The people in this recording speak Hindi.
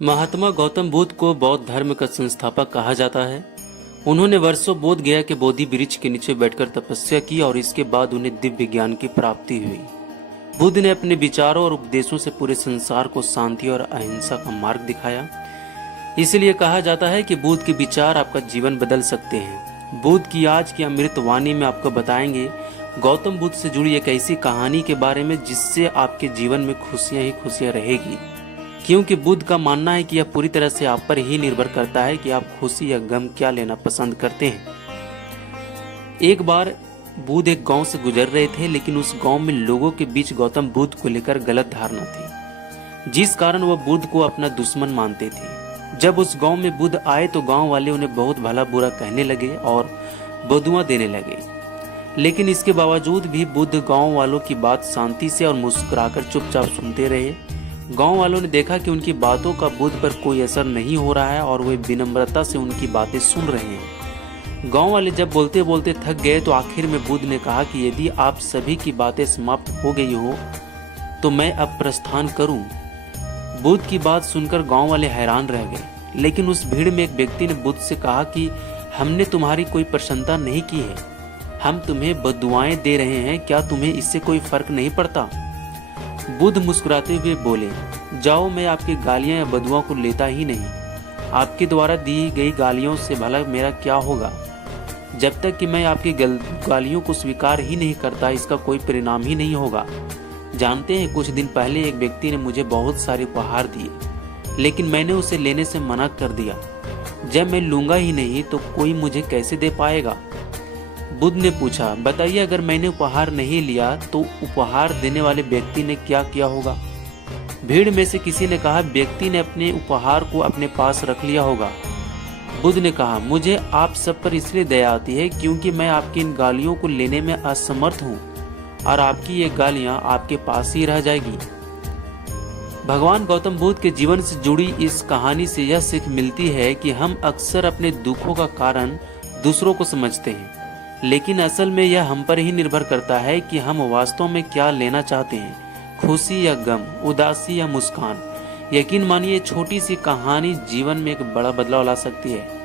महात्मा गौतम बुद्ध को बौद्ध धर्म का संस्थापक कहा जाता है। उन्होंने वर्षों बोध गया के बोधि वृक्ष के नीचे बैठकर तपस्या की और इसके बाद उन्हें दिव्य ज्ञान की प्राप्ति हुई। बुद्ध ने अपने विचारों और उपदेशों से पूरे संसार को शांति और अहिंसा का मार्ग दिखाया। इसलिए कहा जाता है कि बुद्ध के विचार आपका जीवन बदल सकते हैं। बुद्ध की आज की अमृत वाणी में आपको बताएंगे गौतम बुद्ध से जुड़ी एक ऐसी कहानी के बारे में जिससे आपके जीवन में खुशियां ही खुशियां रहेगी, क्योंकि बुद्ध का मानना है कि यह पूरी तरह से आप पर ही निर्भर करता है कि आप खुशी या गम क्या लेना पसंद करते हैं। एक बार बुद्ध एक गांव से गुजर रहे थे, लेकिन उस गांव में लोगों के बीच गौतम बुद्ध को लेकर गलत धारणा थी, जिस कारण वह बुद्ध को अपना दुश्मन मानते थे। जब उस गांव में बुद्ध आए तो गांव वाले उन्हें बहुत भला बुरा कहने लगे और बदुआ देने लगे, लेकिन इसके बावजूद भी बुद्ध गांव वालों की बात शांति से और मुस्कुराकर चुपचाप सुनते रहे। गांव वालों ने देखा कि उनकी बातों का बुद्ध पर कोई असर नहीं हो रहा है और वे विनम्रता से उनकी बातें सुन रहे हैं। गांव वाले जब बोलते बोलते थक गए तो आखिर में बुद्ध ने कहा कि यदि आप सभी की बातें समाप्त हो गई हो तो मैं अब प्रस्थान करूं। बुद्ध की बात सुनकर गांव वाले हैरान रह गए, लेकिन उस भीड़ में एक व्यक्ति ने बुद्ध से कहा कि हमने तुम्हारी कोई प्रशंसा नहीं की है, हम तुम्हें बदुआएं दे रहे हैं, क्या तुम्हें इससे कोई फर्क नहीं पड़ता? बुद्ध मुस्कुराते हुए बोले, जाओ, मैं आपकी गालियां या बदुआ को लेता ही नहीं। आपके द्वारा दी गई गालियों से भला मेरा क्या होगा? जब तक कि मैं आपकी गालियों को स्वीकार ही नहीं करता, इसका कोई परिणाम ही नहीं होगा। जानते हैं, कुछ दिन पहले एक व्यक्ति ने मुझे बहुत सारे उपहार दिए, लेकिन मैंने उसे लेने से मना कर दिया। जब मैं लूंगा ही नहीं तो कोई मुझे कैसे दे पाएगा? बुद्ध ने पूछा, बताइए, अगर मैंने उपहार नहीं लिया तो उपहार देने वाले व्यक्ति ने क्या किया होगा? भीड़ में से किसी ने कहा, व्यक्ति ने अपने उपहार को अपने पास रख लिया होगा। बुद्ध ने कहा, मुझे आप सब पर इसलिए दया आती है क्योंकि मैं आपकी इन गालियों को लेने में असमर्थ हूँ और आपकी ये गालियाँ आपके पास ही रह जाएगी। भगवान गौतम बुद्ध के जीवन से जुड़ी इस कहानी से यह सीख मिलती है कि हम अक्सर अपने दुखों का कारण दूसरों को समझते हैं, लेकिन असल में यह हम पर ही निर्भर करता है कि हम वास्तव में क्या लेना चाहते हैं, खुशी या गम, उदासी या मुस्कान। यकीन मानिए, छोटी सी कहानी जीवन में एक बड़ा बदलाव ला सकती है।